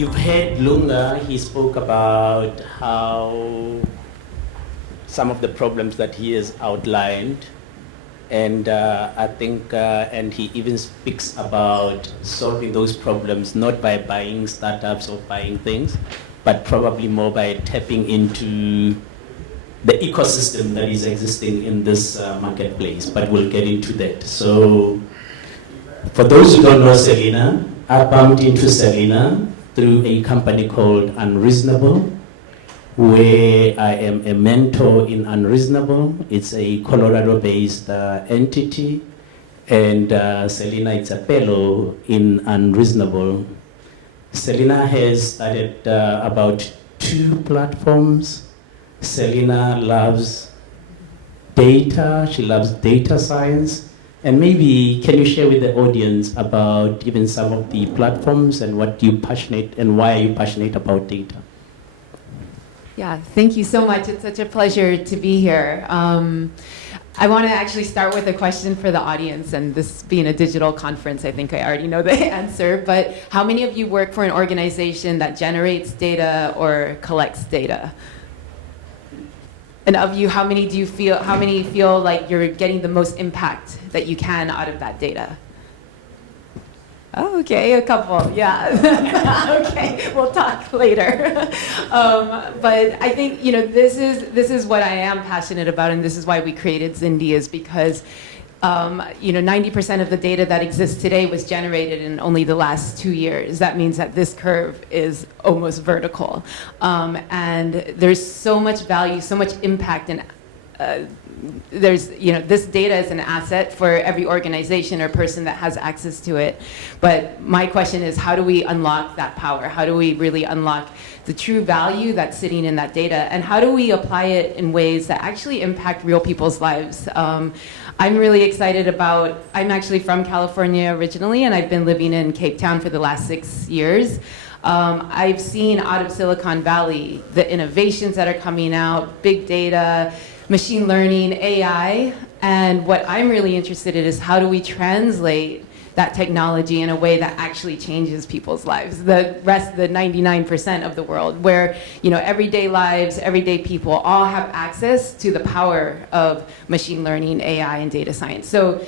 you've heard Lunga, he spoke about how some of the problems that he has outlined. And I think, and he even speaks about solving those problems not by buying startups or buying things, but probably more by tapping into the ecosystem that is existing in this marketplace. But we'll get into that. So, for those who don't know Celina, I bumped into Celina through a company called Unreasonable, where I am a mentor in Unreasonable. It's a Colorado-based entity, and Celina is a fellow in Unreasonable. Celina has started about 2 platforms. Celina loves data, she loves data science, and maybe can you share with the audience about even some of the platforms and what you passionate and why are you passionate about data? Yeah, thank you so much. It's such a pleasure to be here. I want to actually start with a question for the audience, and this being a digital conference, I think I already know the answer, but how many of you work for an organization that generates data or collects data? And of you, how many feel like you're getting the most impact that you can out of that data? Oh, okay, a couple, yeah. Okay, we'll talk later. But I think this is what I am passionate about, and this is why we created Zindi, is because 90% of the data that exists today was generated in only the last 2 years. That means that this curve is almost vertical, and there's so much value, so much impact, and this data is an asset for every organization or person that has access to it. But my question is, how do we unlock that power? How do we really unlock the true value that's sitting in that data? And how do we apply it in ways that actually impact real people's lives? I'm really excited about, I'm actually from California originally, and I've been living in Cape Town for the last 6 years. I've seen out of Silicon Valley the innovations that are coming out, big data, machine learning, AI, and what I'm really interested in is how do we translate that technology in a way that actually changes people's lives, the rest, the 99% of the world, where everyday lives, everyday people all have access to the power of machine learning, AI, and data science. So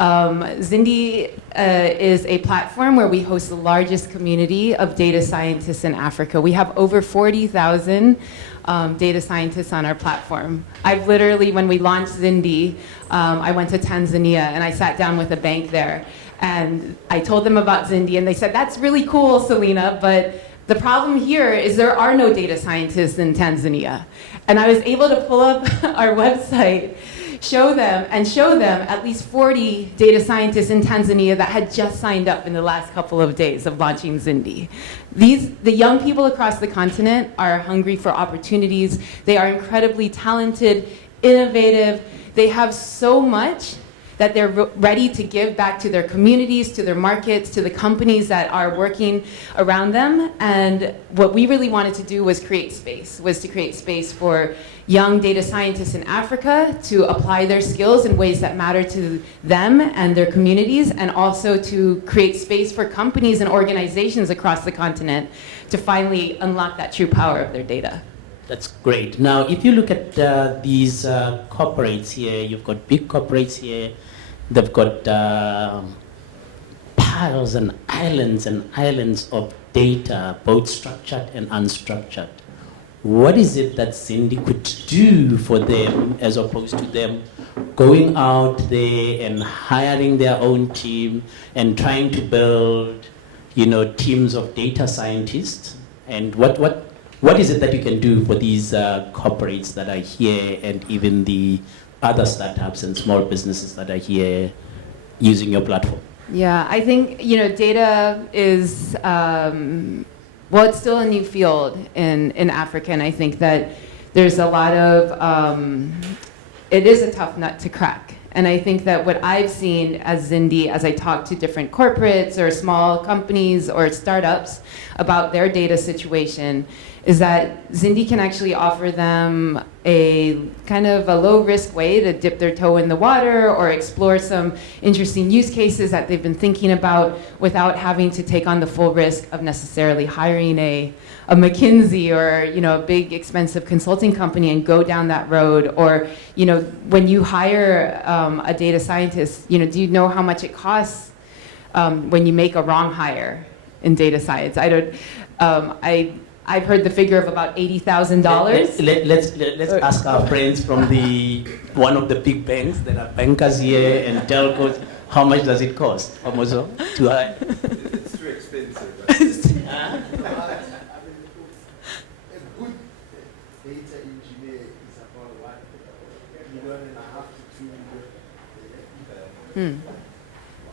Zindi is a platform where we host the largest community of data scientists in Africa. We have over 40,000 data scientists on our platform. I've literally, when we launched Zindi, I went to Tanzania and I sat down with a bank there and I told them about Zindi and they said, "That's really cool, Celina, but the problem here is there are no data scientists in Tanzania." And I was able to pull up our website, show them at least 40 data scientists in Tanzania that had just signed up in the last couple of days of launching Zindi. The young people across the continent are hungry for opportunities. They are incredibly talented, innovative. They have so much that they're ready to give back to their communities, to their markets, to the companies that are working around them. And what we really wanted to do was to create space for young data scientists in Africa to apply their skills in ways that matter to them and their communities, and also to create space for companies and organizations across the continent to finally unlock that true power of their data. That's great. Now, if you look at these corporates here, you've got big corporates here. They've got piles and islands of data, both structured and unstructured. What is it that Zindi could do for them as opposed to them going out there and hiring their own team and trying to build, teams of data scientists? And what is it that you can do for these corporates that are here and even the other startups and small businesses that are here using your platform? Yeah, I think, data is, it's still a new field in Africa, and I think that there's a lot of, it is a tough nut to crack. And I think that what I've seen as Zindi, as I talk to different corporates or small companies or startups about their data situation, is that Zindi can actually offer them a kind of a low-risk way to dip their toe in the water or explore some interesting use cases that they've been thinking about without having to take on the full risk of necessarily hiring a McKinsey or a big expensive consulting company and go down that road. Or when you hire a data scientist, do you know how much it costs when you make a wrong hire in data science? I've heard the figure of about $80,000. Let's ask our friends from one of the big banks. There are bankers here and telcos. How much does it cost, Omozo, to hire? It's too expensive. Right? A good data engineer is about $1.5 to $2 million.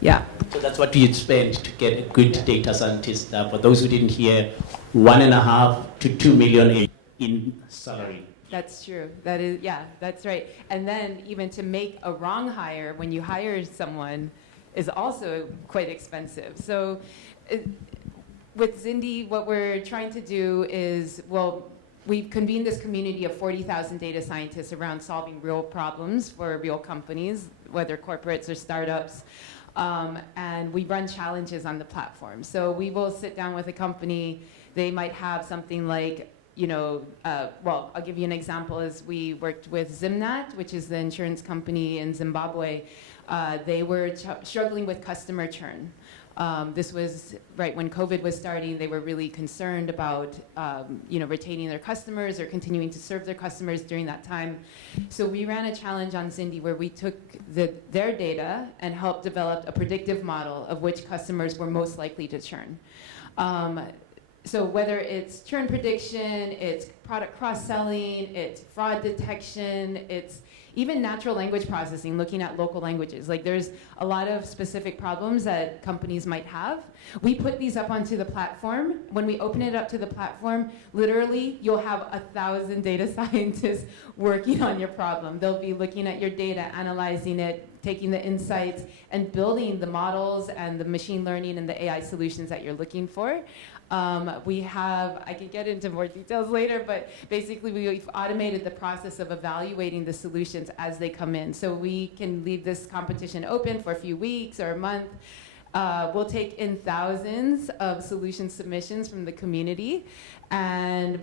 Yeah. So that's what you'd spend to get a good data scientist. For those who didn't hear, $1.5 to $2 million in salary. That's true. That is, yeah, that's right. And then even to make a wrong hire when you hire someone is also quite expensive. So with Zindi, what we're trying to do is, we've convened this community of 40,000 data scientists around solving real problems for real companies, whether corporates or startups. And we run challenges on the platform. So we will sit down with a company. They might have something like, I'll give you an example. Is we worked with Zimnat, which is the insurance company in Zimbabwe. They were struggling with customer churn. This was right when COVID was starting. They were really concerned about, retaining their customers or continuing to serve their customers during that time. So we ran a challenge on Zindi where we took their data and helped develop a predictive model of which customers were most likely to churn. So whether it's churn prediction, it's product cross-selling, it's fraud detection, it's even natural language processing, looking at local languages. Like there's a lot of specific problems that companies might have. We put these up onto the platform. When we open it up to the platform, literally you'll have 1,000 data scientists working on your problem. They'll be looking at your data, analyzing it, taking the insights, and building the models and the machine learning and the AI solutions that you're looking for. I can get into more details later, but basically we've automated the process of evaluating the solutions as they come in. So we can leave this competition open for a few weeks or a month. We'll take in thousands of solution submissions from the community, and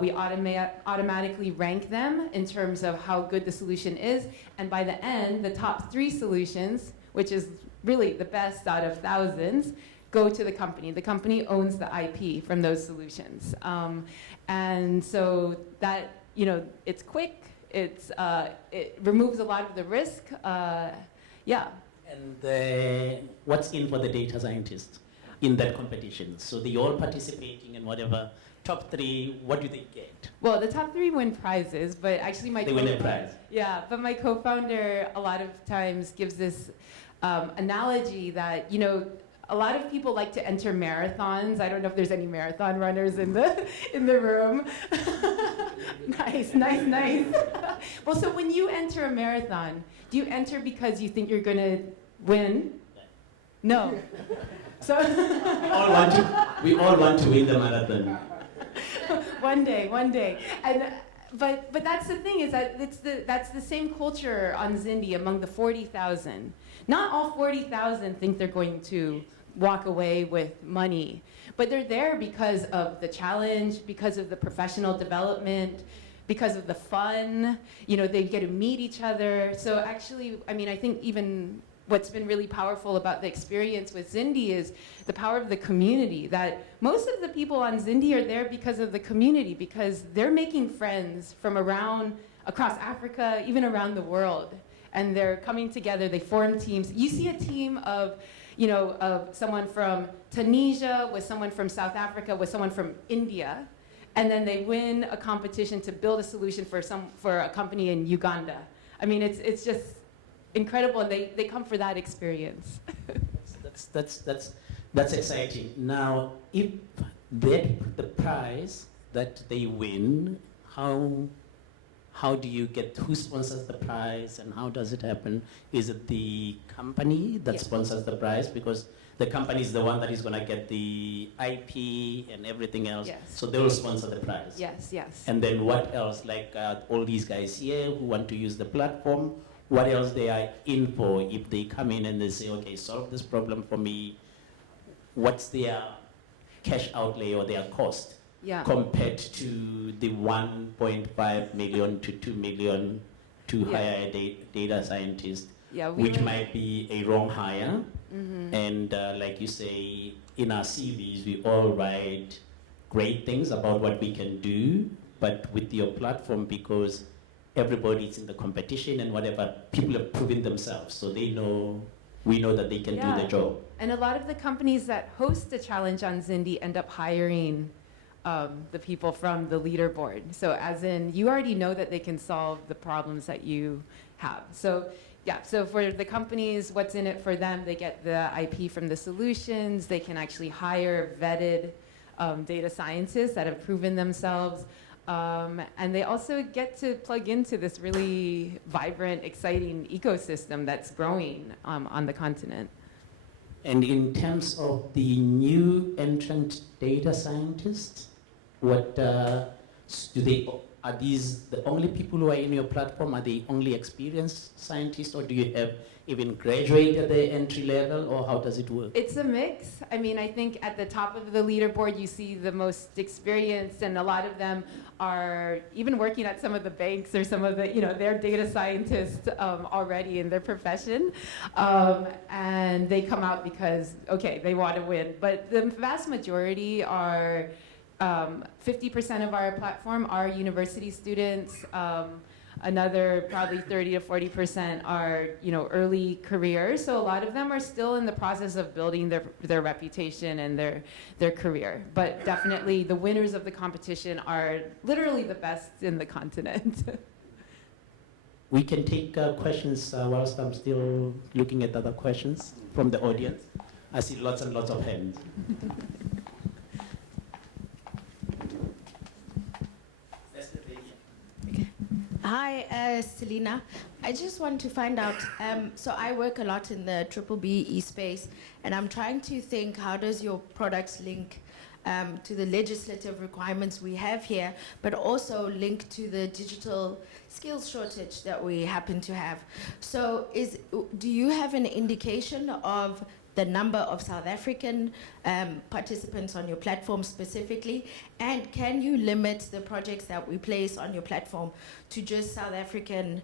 we automatically rank them in terms of how good the solution is. And by the end, the top 3 solutions, which is really the best out of thousands, go to the company. The company owns the IP from those solutions. And so that, it's quick, it removes a lot of the risk, yeah. And what's in for the data scientists in that competition? So they all participating in whatever. Top 3, what do they get? Well, the top 3 win prizes, but actually they win a prize. Yeah, but my co-founder a lot of times gives this analogy that, a lot of people like to enter marathons. I don't know if there's any marathon runners in the room. Nice. Well, so when you enter a marathon, do you enter because you think you're going to win? No. So we all want to win the marathon. One day. And but that's the thing, is that that's the same culture on Zindi among the 40,000. Not all 40,000 think they're going to walk away with money, but they're there because of the challenge, because of the professional development, because of the fun. They get to meet each other. So actually, I think even what's been really powerful about the experience with Zindi is the power of the community, that most of the people on Zindi are there because of the community, because they're making friends from across Africa, even around the world. And they're coming together, they form teams. You see a team of someone from Tunisia with someone from South Africa with someone from India, and then they win a competition to build a solution for a company in Uganda. It's just incredible, and they come for that experience. That's exciting. Now, if the prize that they win, how how do you get, who sponsors the prize and how does it happen? Is it the company that sponsors the prize? Because the company is the one that is going to get the IP and everything else. Yes. So they will sponsor the prize. Yes, yes. And then what else? Like all these guys here who want to use the platform, what else they are in for if they come in and they say, okay, solve this problem for me. What's their cash outlay or their cost compared to the 1.5 million to 2 million to hire a data scientist, which might be a wrong hire. And like you say, in our CVs, we all write great things about what we can do, but with your platform, because everybody's in the competition and whatever, people have proven themselves, so they know, we know that they can do the job. And a lot of the companies that host the challenge on Zindi end up hiring the people from the leaderboard. So as in, you already know that they can solve the problems that you have. So yeah, so for the companies, what's in it for them? They get the IP from the solutions. They can actually hire vetted data scientists that have proven themselves. And they also get to plug into this really vibrant, exciting ecosystem that's growing on the continent. And in terms of the new entrant data scientists, what are these the only people who are in your platform? Are they only experienced scientists, or do you have even graduate at the entry level, or how does it work? It's a mix. I mean, I think at the top of the leaderboard, you see the most experienced, and a lot of them are even working at some of the banks or some of the, they're data scientists already in their profession. And they come out because, okay, they want to win. But the vast majority are 50% of our platform are university students. Another probably 30 to 40% are, early careers. So a lot of them are still in the process of building their reputation and their career. But definitely the winners of the competition are literally the best in the continent. We can take questions whilst I'm still looking at other questions from the audience. I see lots and lots of hands. Hi, Celina. I just want to find out, so I work a lot in the BBBE space, and I'm trying to think, how does your products link to the legislative requirements we have here, but also link to the digital skills shortage that we happen to have? So do you have an indication of the number of South African participants on your platform specifically? And can you limit the projects that we place on your platform to just South African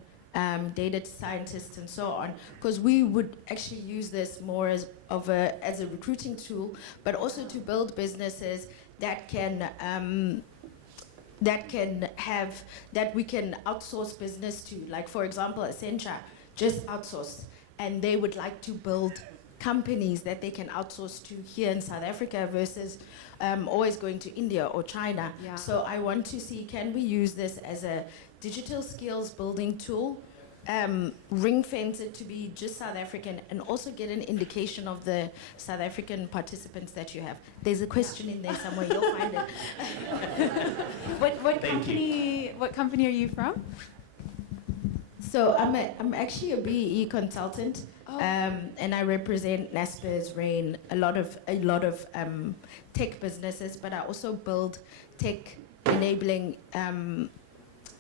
data scientists and so on? Because we would actually use this more as a recruiting tool, but also to build businesses that we can outsource business to. Like, for example, Accenture just outsourced, and they would like to build companies that they can outsource to here in South Africa versus always going to India or China. Yeah. So I want to see, can we use this as a digital skills building tool, ring fence it to be just South African, and also get an indication of the South African participants that you have? There's a question in there somewhere, you'll find it. What company are you from? So I'm actually a BEE consultant, and I represent Naspers, RAIN, a lot of tech businesses, but I also build tech enabling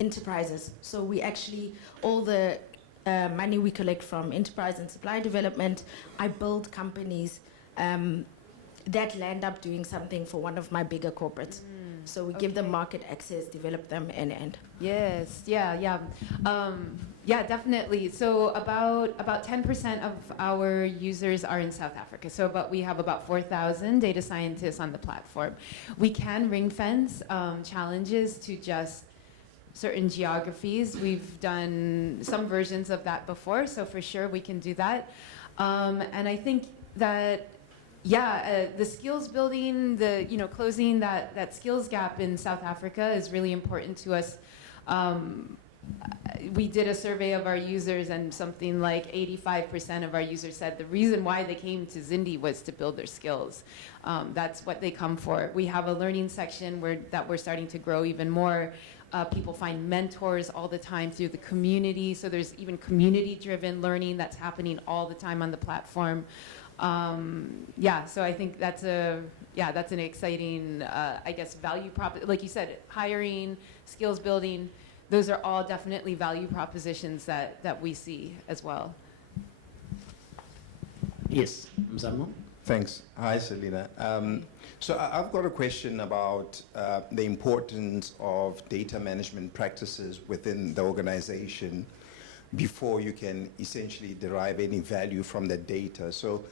enterprises. So we actually, all the money we collect from enterprise and supply development, I build companies that land up doing something for one of my bigger corporates. So we give them market access, develop them end-to-end. Yes, yeah, definitely. So about 10% of our users are in South Africa. So we have about 4,000 data scientists on the platform. We can ring fence challenges to just certain geographies. We've done some versions of that before, so for sure we can do that. And I think that the skills building, closing that skills gap in South Africa is really important to us. We did a survey of our users, and something like 85% of our users said the reason why they came to Zindi was to build their skills. That's what they come for. We have a learning section that we're starting to grow even more, People find mentors all the time through the community. So there's even community-driven learning that's happening all the time on the platform. Yeah, so I think that's an exciting, I guess, value prop. Like you said, hiring, skills building, those are all definitely value propositions that we see as well. Yes, Mzamo? Thanks. Hi, Celina. So I've got a question about the importance of data management practices within the organization before you can essentially derive any value from the data. So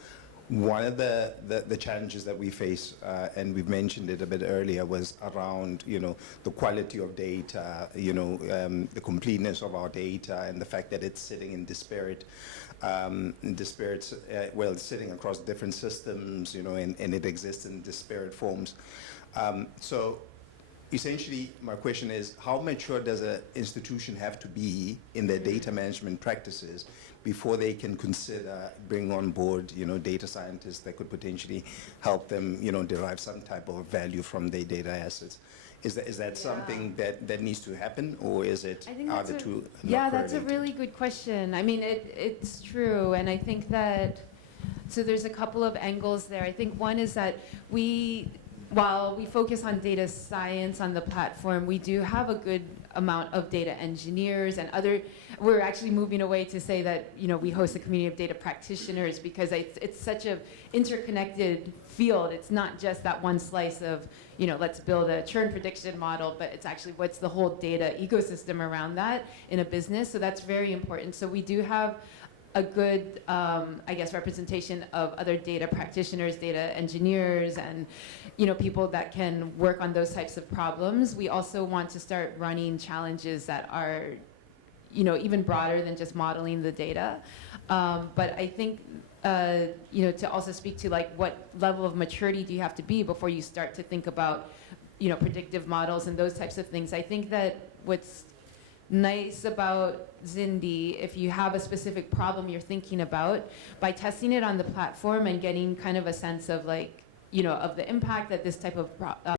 one of the challenges that we face, and we've mentioned it a bit earlier, was around, the quality of data, the completeness of our data, and the fact that it's sitting in disparate, it's sitting across different systems, and it exists in disparate forms. So essentially, my question is, how mature does an institution have to be in their data management practices before they can consider bringing on board, data scientists that could potentially help them, derive some type of value from their data assets? Is that something that needs to happen, or is it, are the two not Yeah, that's a correlated? really good question. I mean, it's true, and I think that, so there's a couple of angles there. I think one is that while we focus on data science on the platform, we do have a good amount of data engineers and we're actually moving away to say that, we host a community of data practitioners, because it's such a interconnected field. It's not just that one slice of, let's build a churn prediction model, but it's actually what's the whole data ecosystem around that in a business. So that's very important. So we do have a good, I guess, representation of other data practitioners, data engineers, and people that can work on those types of problems. We also want to start running challenges that are, even broader than just modeling the data. But I think, to also speak to what level of maturity do you have to be before you start to think about, predictive models and those types of things. I think that what's nice about Zindi, if you have a specific problem you're thinking about, by testing it on the platform and getting kind of a sense of of the impact that this type of